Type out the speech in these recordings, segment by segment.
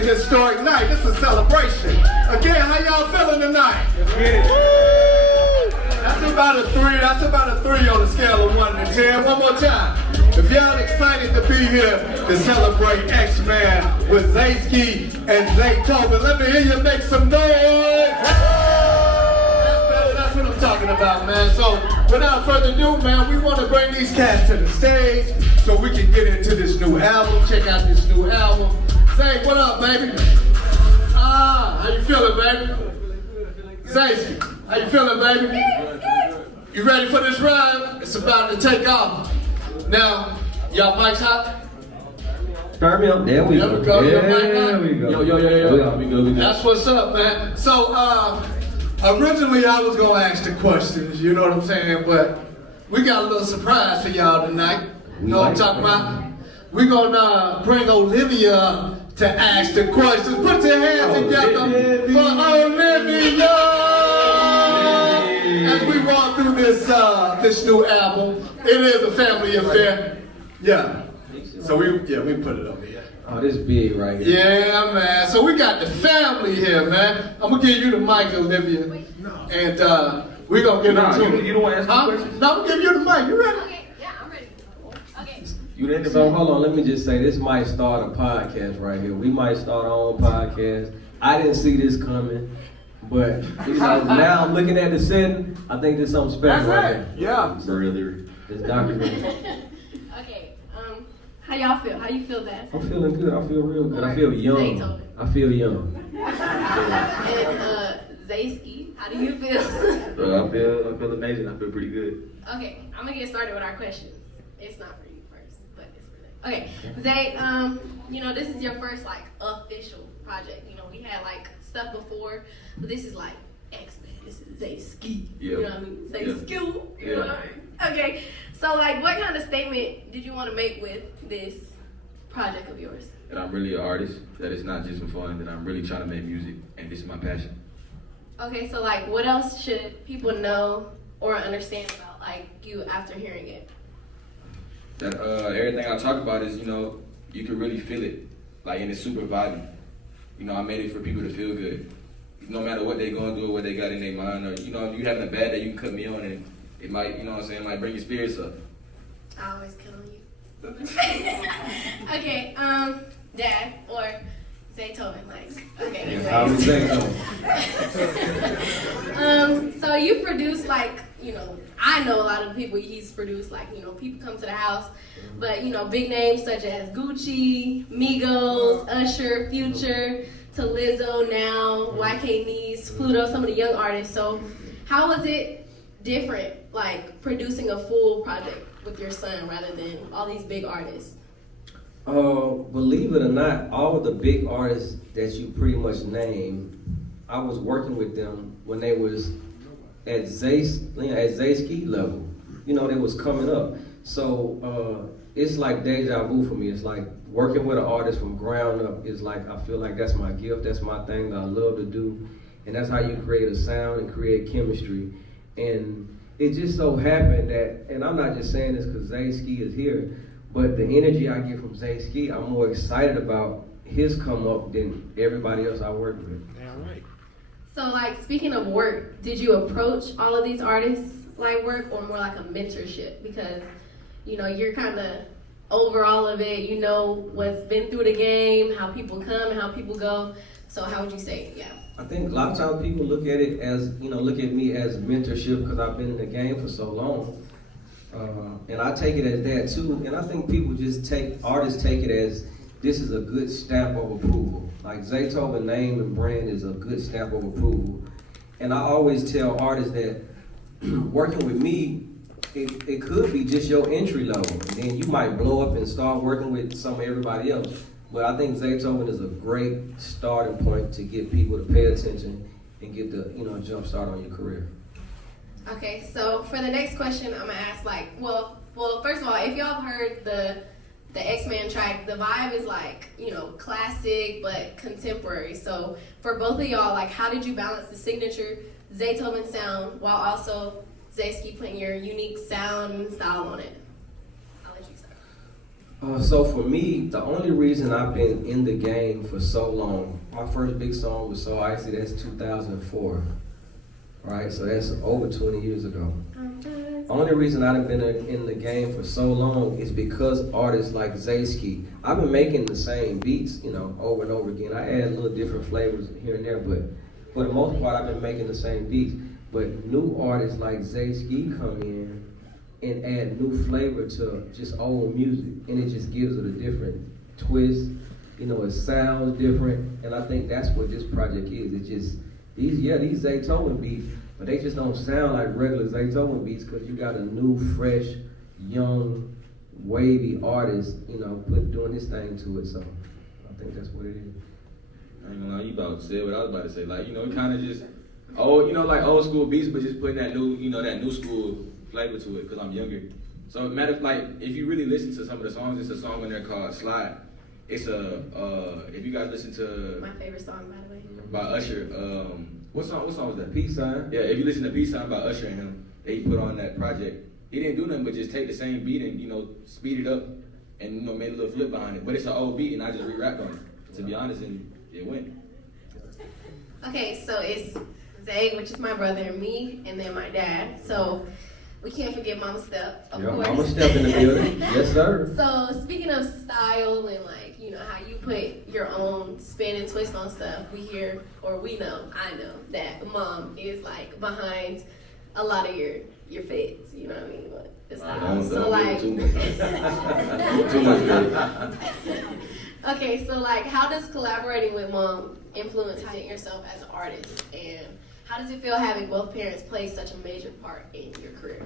a historic night. This is a celebration. Again, how y'all feeling tonight? That's about a 3. That's about a 3 on the scale of 1 to 10. One more time. If y'all excited to be here to celebrate X-Man with ZaySkii and ZayToven's, let me hear you make some noise. That's what I'm talking about, man. So without further ado, man, we want to bring these cats to the stage so we can get into this new album. Check out this new album. Zay, what up, baby? How you feeling, baby? ZaySkii, how you feeling, baby? You ready for this ride? It's about to take off. Now, y'all mics hot? Start me up. There we go. There we go. Yo. We good. That's what's up, man. So, originally I was gonna ask the questions, you know what I'm saying? But we got a little surprise for y'all tonight. You know what I'm talking about? We're gonna bring Olivia to ask the questions. Put your hands together for Olivia! As we walk through this new album, it is a family affair. Yeah. So we put it over here. Oh, this big right here. Yeah, man. So we got the family here, man. I'm gonna give you the mic, Olivia, and we're gonna get into it. You don't want to ask me questions? No, I'm gonna give you the mic. You ready? Okay. Yeah, I'm ready. Okay. You ready? So hold on. Let me just say, this might start a podcast right here. We might start our own podcast. I didn't see this coming. But now I'm looking at the setting, I think there's something special right here. Yeah. It's documented. Okay. How y'all feel? How you feel, Dad? I'm feeling good. I feel real good. I feel young. I feel young. And ZaySkii, how do you feel? I feel amazing. I feel pretty good. Okay, I'm gonna get started with our questions. It's not for you first, but it's for them. Okay, Zay, you know, this is your first like official project. You know, we had like stuff before, but this is like X-Man. This is ZaySkii. Yeah. You know what I mean? ZaySkii. You Yeah. know what I mean? Okay, so like, what kind of statement did you want to make with this project of yours? That I'm really an artist. That it's not just for fun. That I'm really trying to make music, and this is my passion. Okay, so like, what else should people know or understand about like you after hearing it? That everything I talk about is, you know, you can really feel it, like, and it's super vibey. You know, I made it for people to feel good. No matter what they're going through or what they got in their mind, or, you know, if you're having a bad day, you can cut me on and it might, you know what I'm saying, it might bring your spirits up. I always kill on you. Okay, Dad, or ZayToven's, like, okay, anyways. So you produce, like, you know, I know a lot of people he's produced, like, you know, people come to the house, but, you know, big names such as Gucci, Migos, Usher, Future, to Lizzo now, YK Nice, Pluto, some of the young artists. So how was it different, like, producing a full project with your son rather than all these big artists? Believe it or not, all of the big artists that you pretty much named, I was working with them when they was at ZaySkii level. You know, they was coming up. So it's like deja vu for me. It's like working with an artist from ground up is like, I feel like that's my gift, that's my thing that I love to do. And that's how you create a sound and create chemistry. And it just so happened that, and I'm not just saying this because ZaySkii is here, but the energy I get from ZaySkii, I'm more excited about his come up than everybody else I work with. Yeah, right. So, like, speaking of work, did you approach all of these artists like work or more like a mentorship? Because, you know, you're kind of over all of it. You know what's been through the game, how people come and how people go. So how would you say, yeah? I think a lot of times people look at it as, you know, look at me as mentorship because I've been in the game for so long. And I take it as that too. And I think people just artists take it as this is a good stamp of approval. Like ZayToven's name and brand is a good stamp of approval. And I always tell artists that working with me, it could be just your entry level. And then you might blow up and start working with some of everybody else. But I think ZayToven's is a great starting point to get people to pay attention and get the, you know, jump start on your career. Okay, so for the next question, I'm gonna ask like, well, first of all, if y'all have heard the X-Man track, the vibe is like, you know, classic but contemporary. So for both of y'all, like, how did you balance the signature ZayToven's sound while also ZaySkii putting your unique sound and style on it? I'll let you start. So for me, the only reason I've been in the game for so long, my first big song was So Icy, that's 2004. Right, so that's over 20 years ago. The only reason I've been in the game for so long is because artists like ZaySkii. I've been making the same beats, over and over again. I add little different flavors here and there, but for the most part, I've been making the same beats. But new artists like ZaySkii come in and add new flavor to just old music, and it just gives it a different twist. It sounds different, and I think that's what this project is. It just these ZayToven's beats, but they just don't sound like regular ZayToven's beats because you got a new, fresh, young, wavy artist, doing this thing to it. So I think that's what it is. I ain't gonna lie, you about to say what I was about to say. Like, it kind of just old, like old school beats, but just putting that new, that new school flavor to it because I'm younger. So if you really listen to some of the songs, it's a song in there called Slide. It's if you guys listen to My favorite song, by the way. By Usher, what song was that? Peace Sign. Yeah, if you listen to Peace Sign by Usher and him, that he put on that project, he didn't do nothing but just take the same beat and speed it up and made a little flip behind it. But it's an old beat and I just re-rapped on it, to be honest, and it went. Okay, so it's Zay, which is my brother, me, and then my dad. So we can't forget Mama Step, of course. Mama Step in the building. Yes, sir. So speaking of style and how you put your own spin and twist on stuff, we know that Mom is behind a lot of your fits, you know what I mean? The style. Too much credit. Okay, so how does collaborating with Mom influence yourself as an artist, and how does it feel having both parents play such a major part in your career?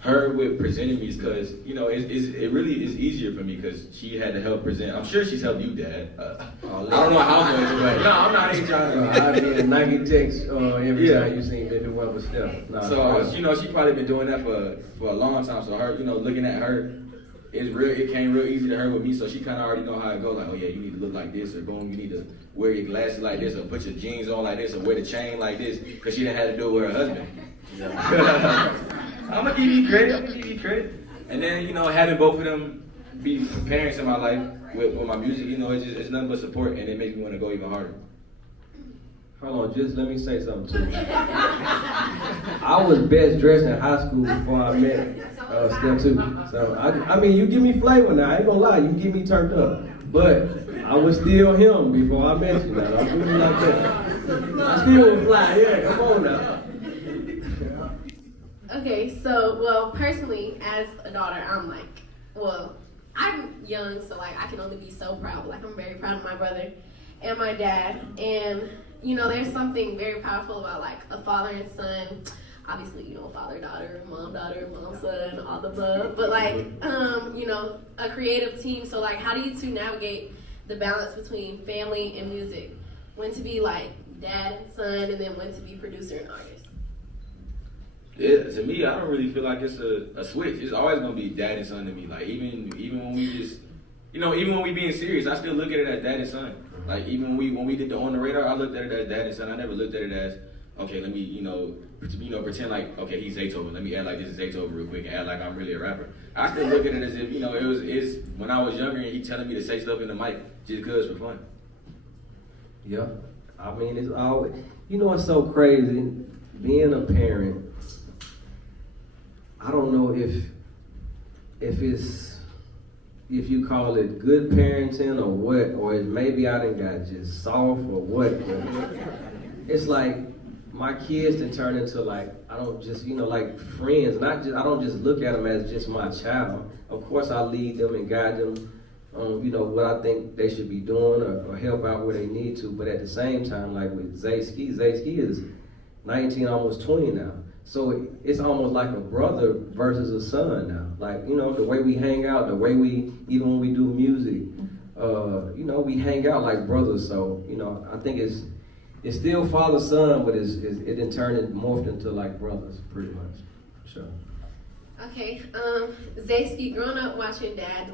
Her with presenting me is because, it really is easier for me because she had to help present. I'm sure she's helped you, Dad. I don't know how much, but no, I'm not even trying to. I need a Nike text every time you seen Living Well with Steph. Nah, so, she probably been doing that for a long time. So her, looking at her, it came real easy to her with me. So she kind of already know how it goes. Like, oh yeah, you need to look like this, or boom, you need to wear your glasses like this, or put your jeans on like this, or wear the chain like this, because she didn't have to do it with her husband. I'm gonna give you credit. And then, having both of them be parents in my life with my music, it's nothing but support, and it makes me want to go even harder. Hold on, just let me say something to you. I was best dressed in high school before I met Steph too. So I mean, you give me flavor now. I ain't gonna lie, you give me turned up. But I was still him before I met you. Now don't do me like that. I still was fly. Yeah, come on now. Okay, so personally, as a daughter, I'm young, so I can only be so proud. I'm very proud of my brother and my dad, and there's something very powerful about a father and son. Obviously, father daughter, mom son, all the above. But a creative team. So how do you two navigate the balance between family and music? When to be dad and son, and then when to be producer and artist? Yeah, to me, I don't really feel like it's a switch. It's always gonna be dad and son to me. Even when we just, even when we being serious, I still look at it as dad and son. Even when we did the On the Radar, I looked at it as dad and son. I never looked at it as, okay, let me, pretend okay, he's ZayToven. Let me act like this is ZayToven real quick and act like I'm really a rapper. I still look at it as if, it's when I was younger and he telling me to say stuff in the mic just cause for fun. Yeah, I mean, it's always, it's so crazy being a parent. I don't know if you call it good parenting or what, or maybe I done got just soft or what. It's my kids done turn into I don't just, friends. I don't just look at them as just my child. Of course I lead them and guide them on, what I think they should be doing or help out where they need to. But at the same time, with ZaySkii is 19, almost 20 now. So it's almost like a brother versus a son now. The way we hang out, the way even when we do music, we hang out like brothers. So, I think it's still father-son, but it in turn it morphed into brothers, pretty much. Sure. Okay, ZaySkii, growing up watching Dad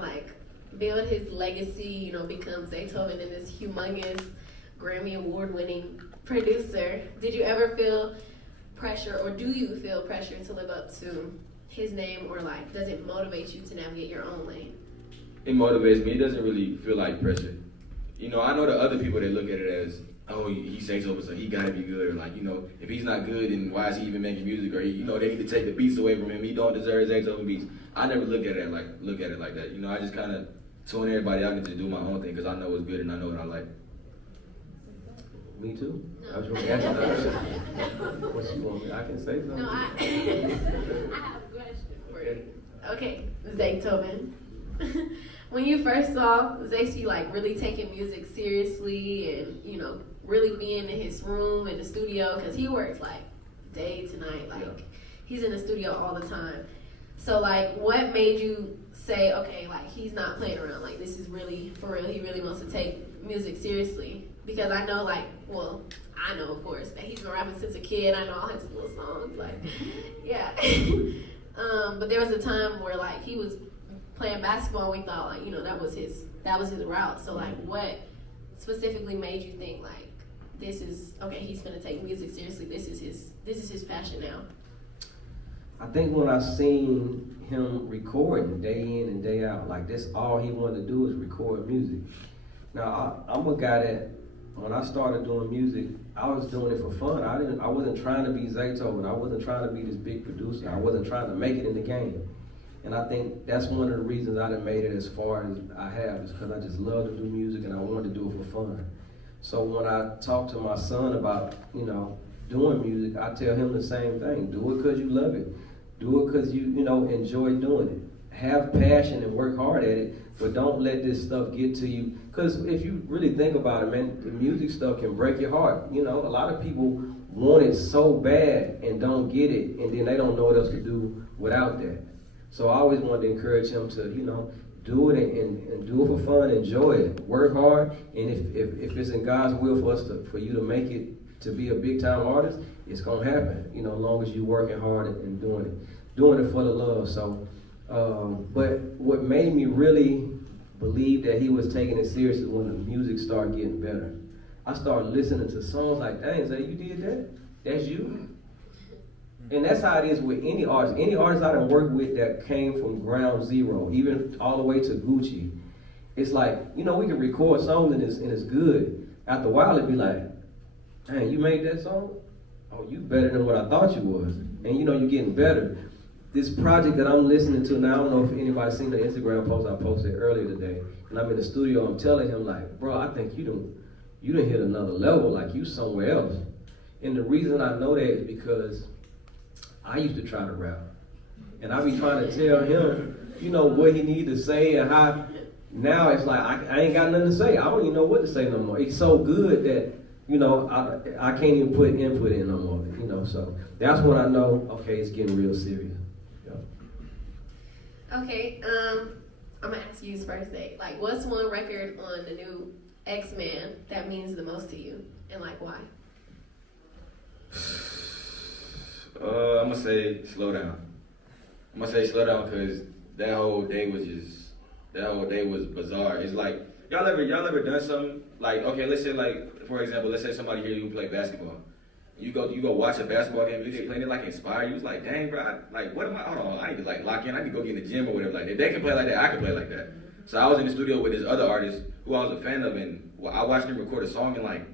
build his legacy, become ZayToven and this humongous Grammy award-winning producer, did you ever feel pressure, or do you feel pressure to live up to his name, or does it motivate you to navigate your own lane? It motivates me. It doesn't really feel like pressure. You know, I know the other people that look at it as, oh, he's ZayToven's, so he gotta be good. Or like, you know, if he's not good, then why is he even making music? Or you know, they need to take the beats away from him. He don't deserve ZayToven beats. I never look at it like that. You know, I just kind of tune everybody out and just do my own thing because I know what's good and I know what I like. Me too. I was going to ask you that. What you want me? I can say something. No, I have a question for you. Okay, ZayToven. When you first saw ZaySkii like really taking music seriously and, you know, really being in his room in the studio, because he works like day to night, like he's in the studio all the time. So like what made you say, okay, like he's not playing around, like this is really for real, he really wants to take music seriously? Because I know like, well, I know of course that he's been rapping since a kid. I know all his little songs, like, yeah. But there was a time where like he was playing basketball. We thought like, you know, that was his route. So like, what specifically made you think like, this is okay? He's gonna take music seriously. This is his passion now. I think when I seen him recording day in and day out, like that's all he wanted to do is record music. Now I'm a guy that when I started doing music, I was doing it for fun. I wasn't trying to be ZayToven. I wasn't trying to be this big producer. I wasn't trying to make it in the game. And I think that's one of the reasons I done made it as far as I have, is because I just love to do music and I wanted to do it for fun. So when I talk to my son about, you know, doing music, I tell him the same thing. Do it because you love it. Do it because you know, enjoy doing it. Have passion and work hard at it, but don't let this stuff get to you. Because if you really think about it, man, the music stuff can break your heart. You know, a lot of people want it so bad and don't get it, and then they don't know what else to do without that. So I always wanted to encourage him to, you know, do it and do it for fun, enjoy it, work hard, and if it's in God's will for you to make it to be a big time artist, it's gonna happen. You know, as long as you're working hard and doing it for the love. So, but what made me really believe that he was taking it seriously when the music started getting better. I started listening to songs like, dang, Zay, you did that? That's you? And that's how it is with any artist. Any artist I done worked with that came from ground zero, even all the way to Gucci. It's like, you know, we can record songs and it's good. After a while, it'd be like, dang, you made that song? Oh, you better than what I thought you was. And you know, you're getting better. This project that I'm listening to now, I don't know if anybody's seen the Instagram post I posted earlier today, and I'm in the studio, I'm telling him like, bro, I think you done hit another level, like you somewhere else. And the reason I know that is because I used to try to rap. And I be trying to tell him, you know, what he need to say and how, now it's like, I ain't got nothing to say. I don't even know what to say no more. It's so good that, you know, I can't even put input in no more, you know, so that's when I know, okay, it's getting real serious. Okay, I'm gonna ask you first, Zay. Like, what's one record on the new X-Man that means the most to you, and like why? I'm gonna say Slow Down. I'm gonna say Slow Down because that whole day was bizarre. It's like y'all ever done something like, okay, let's say like, for example, let's say somebody here who play basketball. You go watch a basketball game, they playing it like inspire you. It's like, dang, bro, what am I? Hold on, I need to like lock in. I need to go get in the gym or whatever. Like, if they can play like that, I can play like that. So I was in the studio with this other artist who I was a fan of, and I watched him record a song in like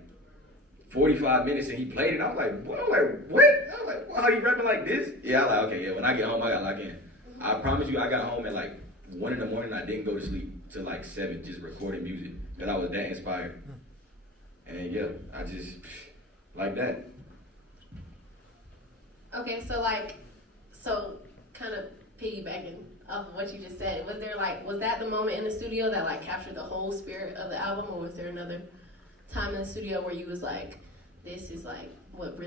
45 minutes, and he played it. And I was like, what? I was like, wow, you rapping like this? Yeah, I was like, okay, yeah. When I get home, I got lock in. I promise you, I got home at like 1 in the morning. I didn't go to sleep till like 7, just recording music because I was that inspired. And yeah, I just like that. Okay, so kind of piggybacking off of what you just said, was that the moment in the studio that like captured the whole spirit of the album, or was there another time in the studio where you was like, this is like what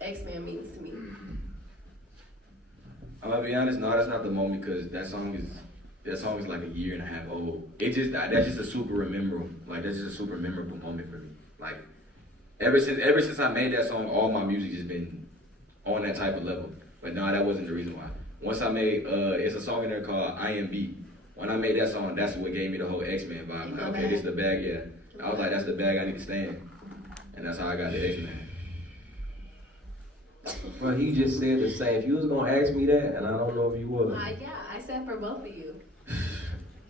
X-Man means to me? I'm gonna be honest, no, that's not the moment because that song is like a year and a half old. That's just a super memorable moment for me. Like ever since I made that song, all my music has been on that type of level. But no, that wasn't the reason why. Once I made, it's a song in there called I Am Beat. When I made that song, that's what gave me the whole X-Man vibe. Like, okay, this is the bag, yeah. I was like, that's the bag I need to stay in. And that's how I got the X-Man. Well, he just said the same. If you was gonna ask me that, and I don't know if you would. Yeah, I said for both of you.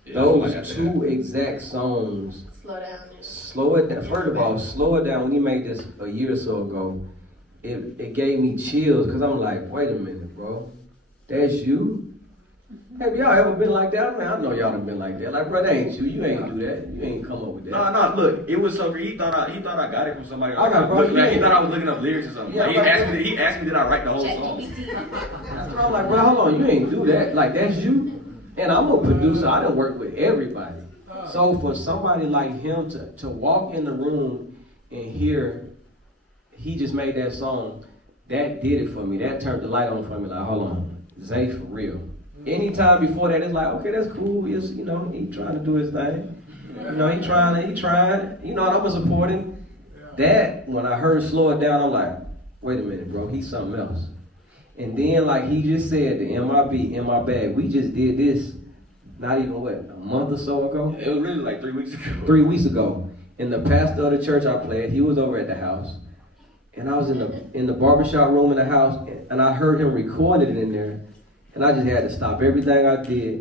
Yeah, Those like two exact songs. Slow down. Slow it down. First of all, slow it down. When he made this a year or so ago, it gave me chills because I'm like, wait a minute, bro, that's you? Have y'all ever been like that? Man, I know y'all done been like that. Like, bro, that ain't you. You ain't do that. You ain't come up with that. No, look, it was so great. He thought I got it from somebody. I got it, bro. He thought I was looking up lyrics or something. Yeah, Like, he asked me did I write the whole song. That's what I'm like, bro, hold on, you ain't do that. Like, that's you. And I'm a producer. I done work with everybody. So for somebody like him to walk in the room and hear he just made that song, that did it for me. That turned the light on for me. Like, hold on, Zay for real. Anytime before that, it's like, okay, that's cool. It's, he trying to do his thing. He trying. You know, and I'm supporting. That, when I heard Slow It Down, I'm like, wait a minute, bro, he's something else. And then, like he just said, the MIB, in my bag, we just did this, not even, a month or so ago? It was really like 3 weeks ago. 3 weeks ago. And the pastor of the church I played, he was over at the house. And I was in the barbershop room in the house, and I heard him recording it in there. And I just had to stop everything I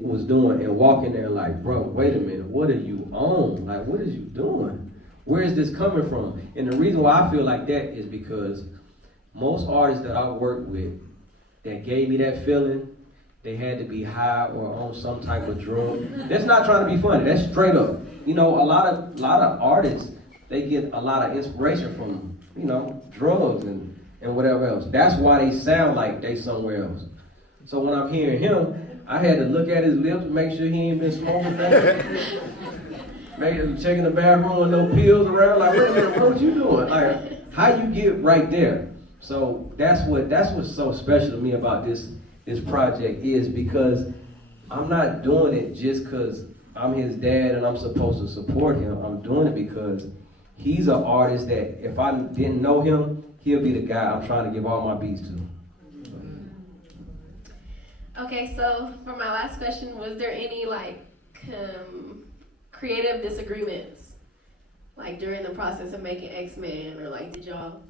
was doing and walk in there like, bro, wait a minute, what are you on? Like, what is you doing? Where is this coming from? And the reason why I feel like that is because most artists that I work with that gave me that feeling, they had to be high or on some type of drug. That's not trying to be funny, that's straight up. A lot of artists, they get a lot of inspiration from, drugs and whatever else. That's why they sound like they somewhere else. So when I'm hearing him, I had to look at his lips, make sure he ain't been smoking things. Maybe checking the bathroom with no pills around. Like, wait a minute, what you doing? Like, how you get right there? So that's what's so special to me about this project is because I'm not doing it just because I'm his dad and I'm supposed to support him. I'm doing it because he's an artist that if I didn't know him, he'll be the guy I'm trying to give all my beats to. Okay, so for my last question, was there any creative disagreements during the process of making X-Men, or did y'all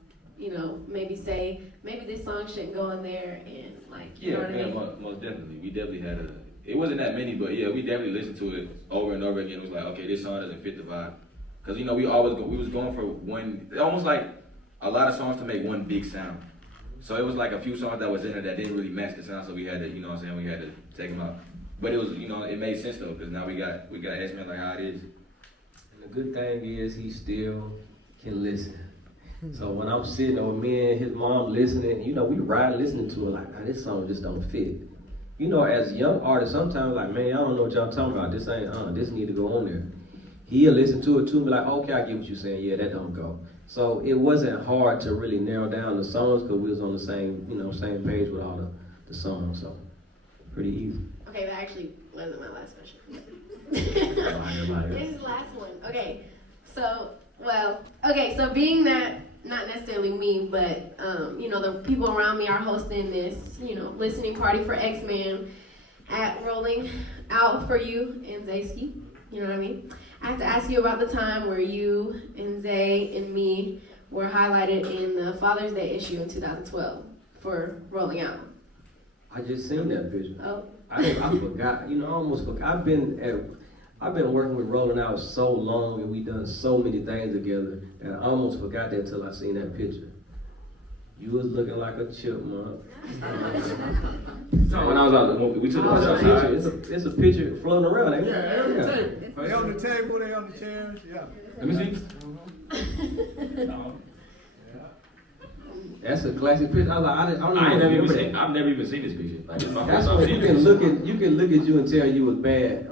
maybe say maybe this song shouldn't go in there, and you know what I mean? Most definitely. We definitely had it wasn't that many, but yeah, we definitely listened to it over and over again. It was like, okay, this song doesn't fit the vibe. Because, we was going for one, almost like a lot of songs to make one big sound. So it was like a few songs that was in there that didn't really match the sound, so we had to, we had to take them out. But it was, it made sense though, because now we got X-Men like how it is. And the good thing is he still can listen. So when I'm sitting over me and his mom listening, we ride listening to it like, this song just don't fit. As young artists, sometimes like, man, I don't know what y'all talking about. This ain't, this need to go on there. He'll listen to it too and be like, okay, I get what you're saying. Yeah, that don't go. So it wasn't hard to really narrow down the songs because we was on the same, same page with all the songs. So pretty easy. Okay, that actually wasn't my last question. This is the last one. Okay, so being that not necessarily me, but the people around me are hosting this, listening party for X-Men at Rolling Out for you and ZaySkii. You know what I mean? I have to ask you about the time where you and Zay and me were highlighted in the Father's Day issue in 2012 for Rolling Out. I just seen that picture. Oh. I forgot. I almost forgot. I've been working with Rolling Out so long and we done so many things together and I almost forgot that till I seen that picture. You was looking like a chipmunk. So when I was out, we took the bus outside. It's a picture floating around, ain't it? Yeah. They on the table, they on the chairs, yeah. Let me see. That's a classic picture. I've never even seen this picture. Like, this is my That's first time what seeing you can this. you can look at you and tell you was bad.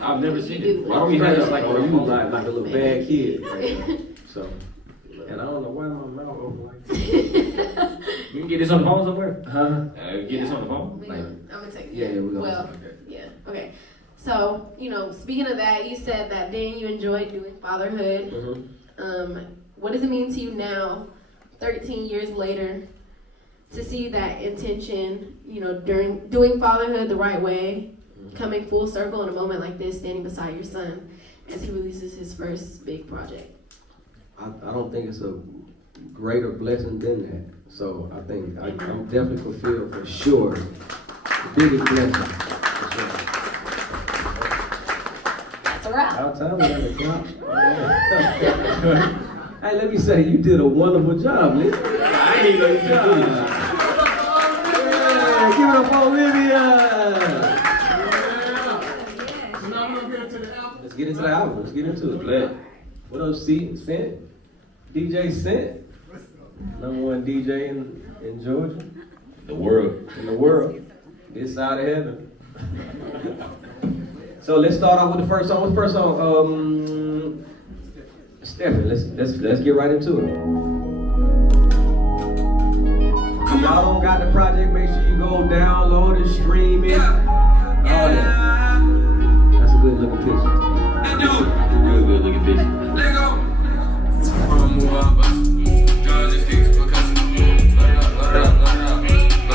I've never seen it. Why don't we have this like a little bad kid. Right? So, and I don't know why my mouth open like that. You can get this on the phone somewhere? Get this on the phone? I'm gonna take it. Yeah, we're gonna. Well, yeah, okay. So, speaking of that, you said that then you enjoyed doing fatherhood. Mm-hmm. What does it mean to you now, 13 years later, to see that intention, during doing fatherhood the right way, coming full circle in a moment like this, standing beside your son as he releases his first big project? I don't think it's a greater blessing than that. So I think I'm definitely fulfilled for sure. The biggest blessing. For sure. wrap. About time we got a job. Hey, let me say, you did a wonderful job, Lee. I ain't even know you could do this. Yeah, give it up for Olivia. So now we're gonna get into the album. Let's get into the album. Let's get into it. Glad. What up, C? Cent? DJ Cent? #1 DJ in Georgia. The world. In the world. This side of heaven. So let's start off with the first song. What's the first song? Stephanie, let's get right into it. If y'all don't got the project, make sure you go download it, stream it. All that. That's a good looking picture. Good looking picture. Let go. I'ma move out, but John just kicks because load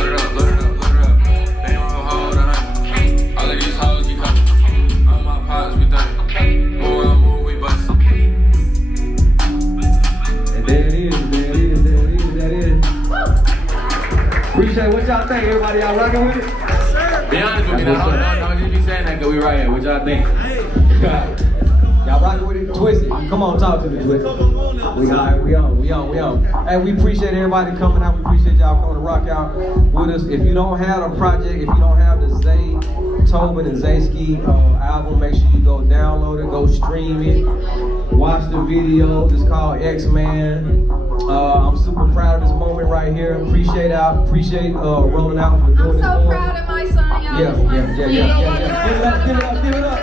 it up. They don't hold on. All of these hoes keep coming. All my pots we done. Move, we bust. And there it is. Appreciate what y'all think, everybody. Y'all rocking with it? Be honest with me, now, don't just be saying that, cause we right here. What y'all think? Y'all rocking with it? Twisted. Come on, talk to me, Twisted. We on. Hey, we appreciate everybody coming out. We appreciate y'all coming to rock out with us. If you don't have a project, if you don't have the ZayToven's and ZaySkii album, make sure you go download it, go stream it, watch the video. It's called X-Man. I'm super proud of this moment right here. Appreciate Rolling Out for doing this. I'm so proud of my son, y'all. Yeah. Give it up.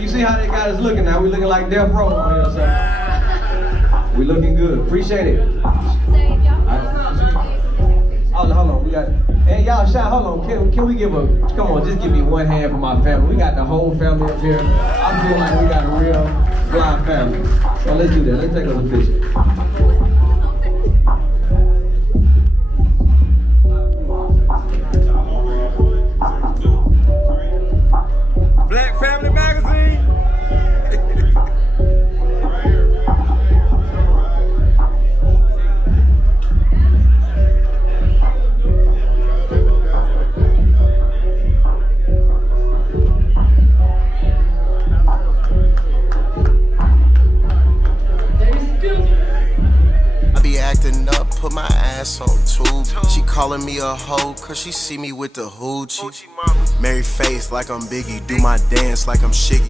You see how they got us looking now? We looking like Death Row on here, so we looking good. Appreciate it. Hold on, we got. Hey, y'all, shout. Hold on, can we give a? Come on, just give me one hand for my family. We got the whole family up here. I feel like we got a real fly family. So let's do that. Let's take us a picture. Black Family Magazine. Put my ass on tube. She calling me a hoe cause she see me with the hoochie. Merry face like I'm Biggie. Do my dance like I'm Shiggy.